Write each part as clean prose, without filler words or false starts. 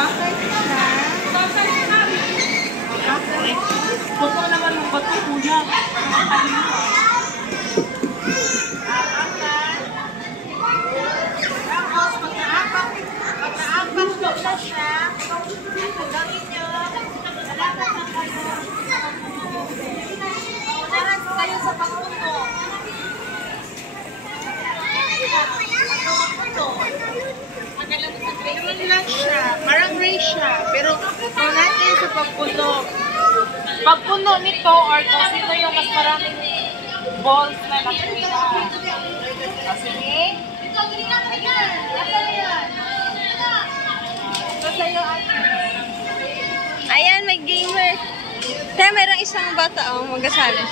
Bakit na? Huwag mo naman ng bato, kuya. Tapos, pagka-apat na siya, gawin nyo, salamat na kayo. Unahan kayo sa pagpuno. Meron lang siya, parang gray siya, pero unahan kayo sa pagpuno. Pagpuno nito, or kung sino yung mas maraming balls na nakikita. Sige. Ayan, may gamer. Kaya merong isang bata, oh, magkasali.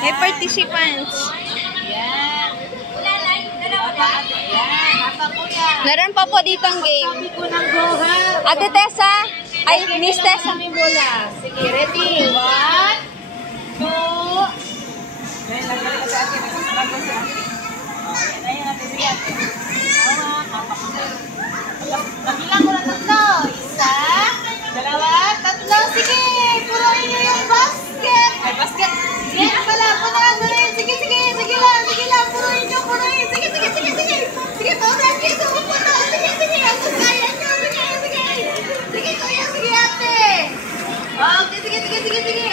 May participants. Yan. Meron pa po ditong game. Sabi ko ng go, ha? Ate Tessa, ay, Miss Tessa. Kami mula. Sige, ready? 1, 2. Dahil lagay ka sa atin. Nagsasabago sa atin. Ayan natin siya. Kabilang ko na 3. 1, 2, 3. Sige, punuin niyo yung basket. Ay, basket. Sige, punuin. Sige, sige lang. Punuin niyo. Sige. Sige, punuin niyo. Puno. Sige. Ang kaya niyo. Sige, kuya. Sige, ate. Okay, sige.